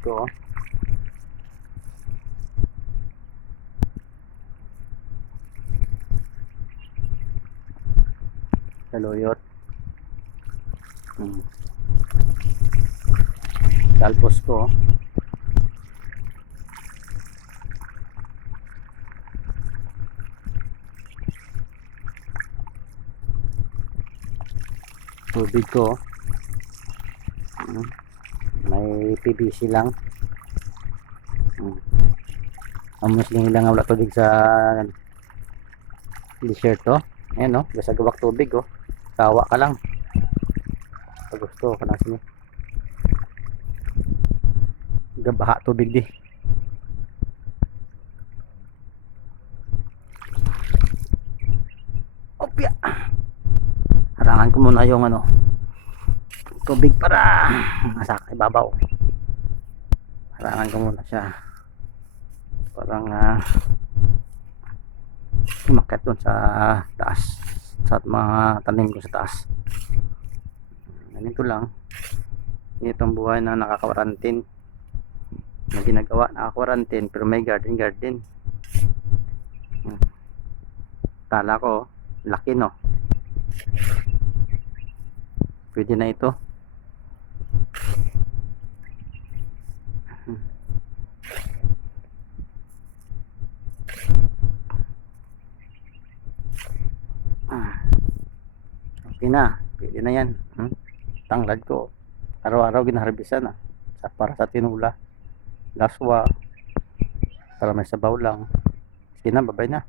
ko. Saluyot. Talpos ko. Tubig ko. May PVC lang. Amusling lang wala tubig sa desierto. Ayan no, basta gawak tubig oh. Tawa ka lang. Pag gusto ka lang sini. Gabaha tubig di. Opya. Harangan ko muna yung ano tubig para nasa ibabaw. Harangan ko muna siya. Parang umakyat dun sa taas sa mga tanim ko sa taas. Ganito lang. Itong buhay na nakaka-quarantine na ginagawa, naka-quarantine pero may garden. Kala ko laki no, pwede na ito. Okay na, pwede na yan. Tanglad ko araw-araw ginaharbisan para sa tinula, laswa, para may sabaw lang. Sige na, babay na.